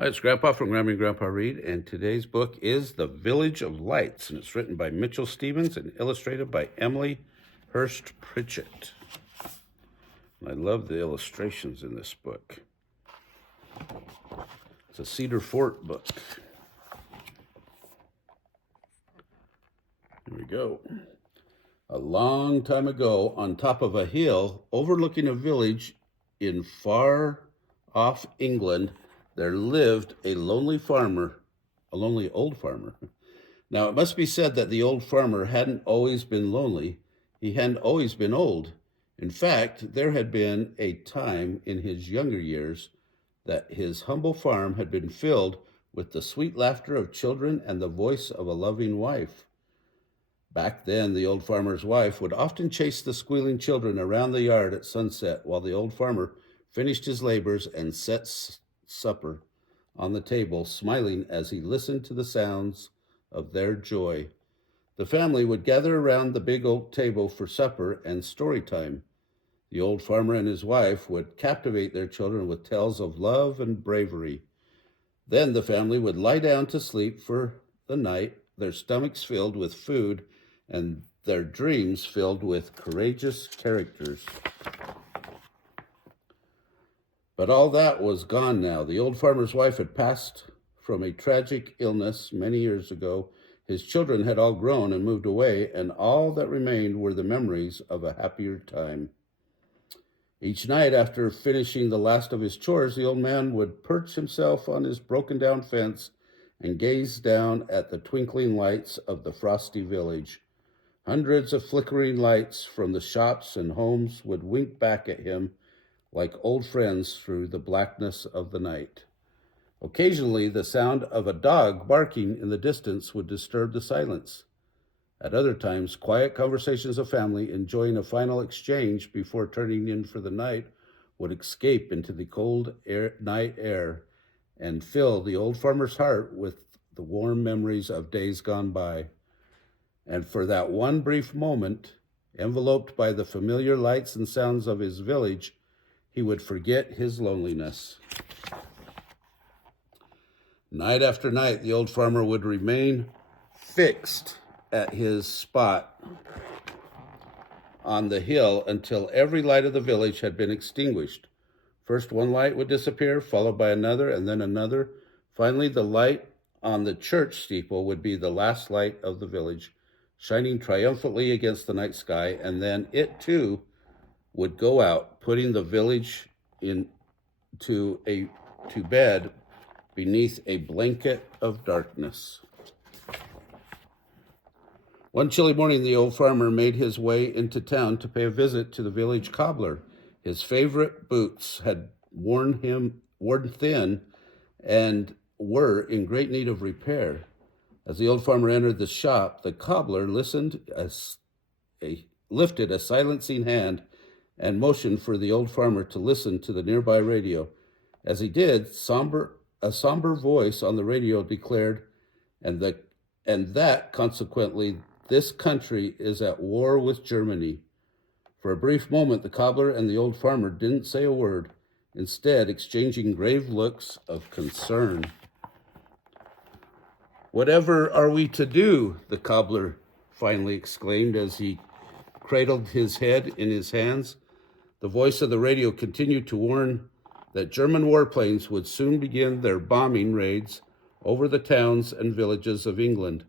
Hi, it's Grandpa from Grammy and Grandpa Read, and today's book is The Village of Lights, and it's written by Mitchell Stevens and illustrated by Emily Hurst Pritchett. And I love the illustrations in this book. It's a Cedar Fort book. Here we go. A long time ago, on top of a hill overlooking a village in far off England, there lived a lonely old farmer. Now, it must be said that the old farmer hadn't always been lonely. He hadn't always been old. In fact, there had been a time in his younger years that his humble farm had been filled with the sweet laughter of children and the voice of a loving wife. Back then, the old farmer's wife would often chase the squealing children around the yard at sunset while the old farmer finished his labors and set supper on the table, smiling as he listened to the sounds of their joy. The family would gather around the big oak table for supper and story time. The old farmer and his wife would captivate their children with tales of love and bravery. Then the family would lie down to sleep for the night, their stomachs filled with food and their dreams filled with courageous characters. But all that was gone now. The old farmer's wife had passed from a tragic illness many years ago. His children had all grown and moved away, and all that remained were the memories of a happier time. Each night, after finishing the last of his chores, the old man would perch himself on his broken-down fence and gaze down at the twinkling lights of the frosty village. Hundreds of flickering lights from the shops and homes would wink back at him like old friends through the blackness of the night. Occasionally, the sound of a dog barking in the distance would disturb the silence. At other times, quiet conversations of family enjoying a final exchange before turning in for the night would escape into the cold night air and fill the old farmer's heart with the warm memories of days gone by. And for that one brief moment, enveloped by the familiar lights and sounds of his village, he would forget his loneliness. Night after night, the old farmer would remain fixed at his spot on the hill until every light of the village had been extinguished. First one light would disappear, followed by another, and then another. Finally, the light on the church steeple would be the last light of the village, shining triumphantly against the night sky, and then it too would go out, putting the village to bed beneath a blanket of darkness. One chilly morning, the old farmer made his way into town to pay a visit to the village cobbler. His favorite boots had worn thin and were in great need of repair. As the old farmer entered the shop, the cobbler lifted a silencing hand and motioned for the old farmer to listen to the nearby radio. As he did, a somber voice on the radio declared, and that consequently this country is at war with Germany. For a brief moment, the cobbler and the old farmer didn't say a word, instead exchanging grave looks of concern. "Whatever are we to do?" the cobbler finally exclaimed as he cradled his head in his hands. The voice of the radio continued to warn that German warplanes would soon begin their bombing raids over the towns and villages of England.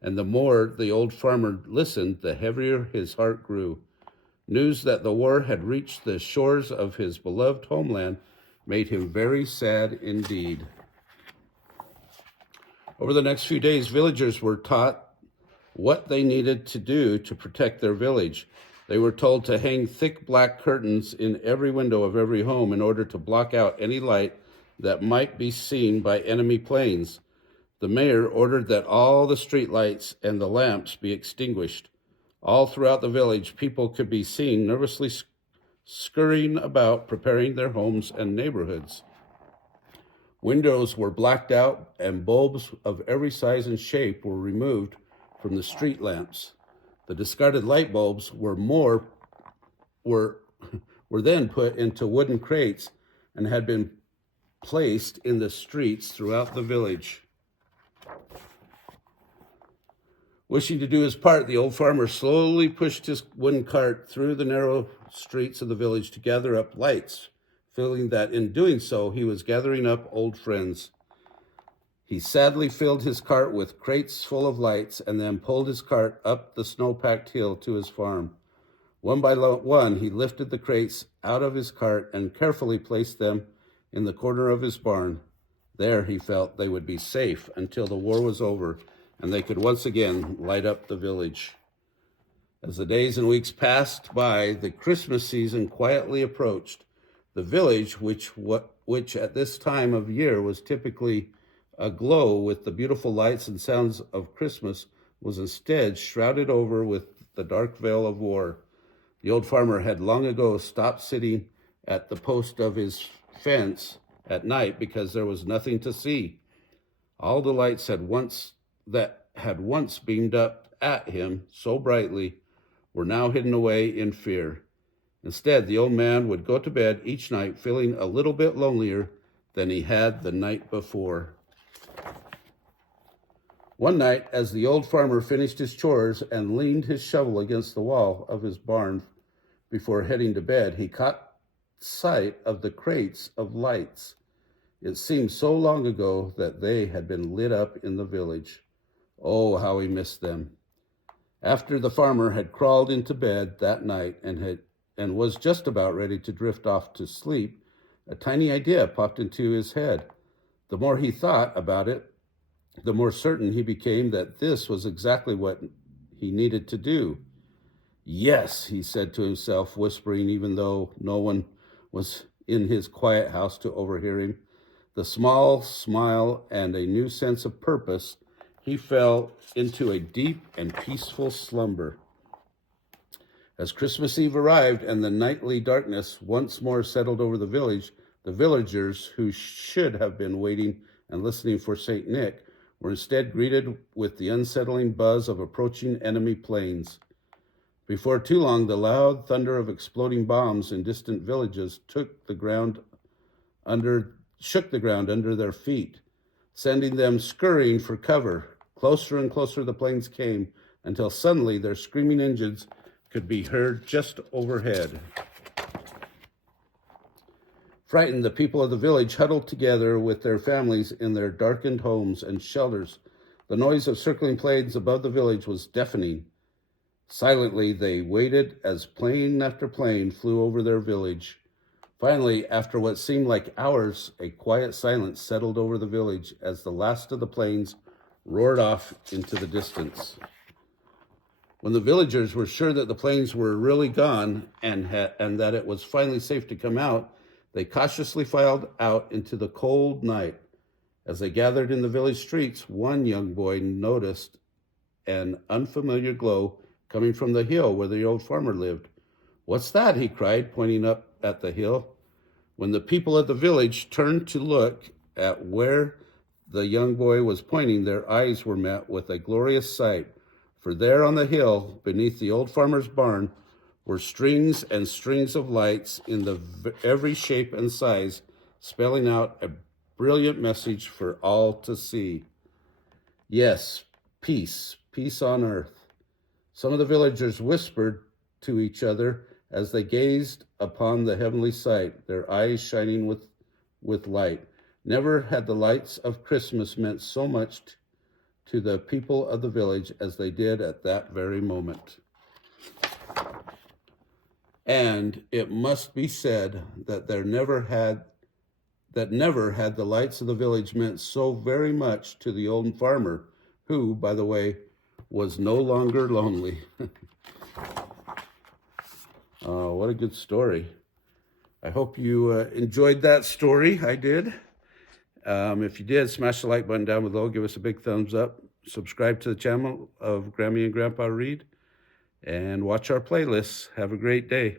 And the more the old farmer listened, the heavier his heart grew. News that the war had reached the shores of his beloved homeland made him very sad indeed. Over the next few days, villagers were taught what they needed to do to protect their village. They were told to hang thick black curtains in every window of every home in order to block out any light that might be seen by enemy planes. The mayor ordered that all the street lights and the lamps be extinguished. All throughout the village, people could be seen nervously scurrying about, preparing their homes and neighborhoods. Windows were blacked out, and bulbs of every size and shape were removed from the street lamps. The discarded light bulbs were then put into wooden crates and had been placed in the streets throughout the village. Wishing to do his part, the old farmer slowly pushed his wooden cart through the narrow streets of the village to gather up lights, feeling that in doing so, he was gathering up old friends. He sadly filled his cart with crates full of lights and then pulled his cart up the snow-packed hill to his farm. One by one, he lifted the crates out of his cart and carefully placed them in the corner of his barn. There, he felt, they would be safe until the war was over and they could once again light up the village. As the days and weeks passed by, the Christmas season quietly approached. The village, which at this time of year was typically aglow with the beautiful lights and sounds of Christmas, was instead shrouded over with the dark veil of war. The old farmer had long ago stopped sitting at the post of his fence at night because there was nothing to see. All the lights that had once beamed up at him so brightly were now hidden away in fear. Instead, the old man would go to bed each night feeling a little bit lonelier than he had the night before. One night, as the old farmer finished his chores and leaned his shovel against the wall of his barn before heading to bed, he caught sight of the crates of lights. It seemed so long ago that they had been lit up in the village. Oh, how he missed them. After the farmer had crawled into bed that night and was just about ready to drift off to sleep, a tiny idea popped into his head. The more he thought about it, the more certain he became that this was exactly what he needed to do. Yes, he said to himself, whispering, even though no one was in his quiet house to overhear him. The small smile and a new sense of purpose, he fell into a deep and peaceful slumber. As Christmas Eve arrived and the nightly darkness once more settled over the village, the villagers, who should have been waiting and listening for St. Nick, were instead greeted with the unsettling buzz of approaching enemy planes. Before too long, the loud thunder of exploding bombs in distant villages shook the ground under their feet, sending them scurrying for cover. Closer and closer the planes came, until suddenly their screaming engines could be heard just overhead. Frightened, the people of the village huddled together with their families in their darkened homes and shelters. The noise of circling planes above the village was deafening. Silently, they waited as plane after plane flew over their village. Finally, after what seemed like hours, a quiet silence settled over the village as the last of the planes roared off into the distance. When the villagers were sure that the planes were really gone and that it was finally safe to come out, they cautiously filed out into the cold night. As they gathered in the village streets, one young boy noticed an unfamiliar glow coming from the hill where the old farmer lived. "What's that?" he cried, pointing up at the hill. When the people of the village turned to look at where the young boy was pointing, their eyes were met with a glorious sight. For there on the hill, beneath the old farmer's barn, were strings and strings of lights in every shape and size, spelling out a brilliant message for all to see. Yes, peace, peace on earth. Some of the villagers whispered to each other as they gazed upon the heavenly sight, their eyes shining with light. Never had the lights of Christmas meant so much to the people of the village as they did at that very moment. And it must be said that never had the lights of the village meant so very much to the old farmer, who, by the way, was no longer lonely. Oh, what a good story. I hope you enjoyed that story. I did. If you did, smash the like button down below. Give us a big thumbs up. Subscribe to the channel of Grammy and Grandpa Read. And watch our playlists. Have a great day.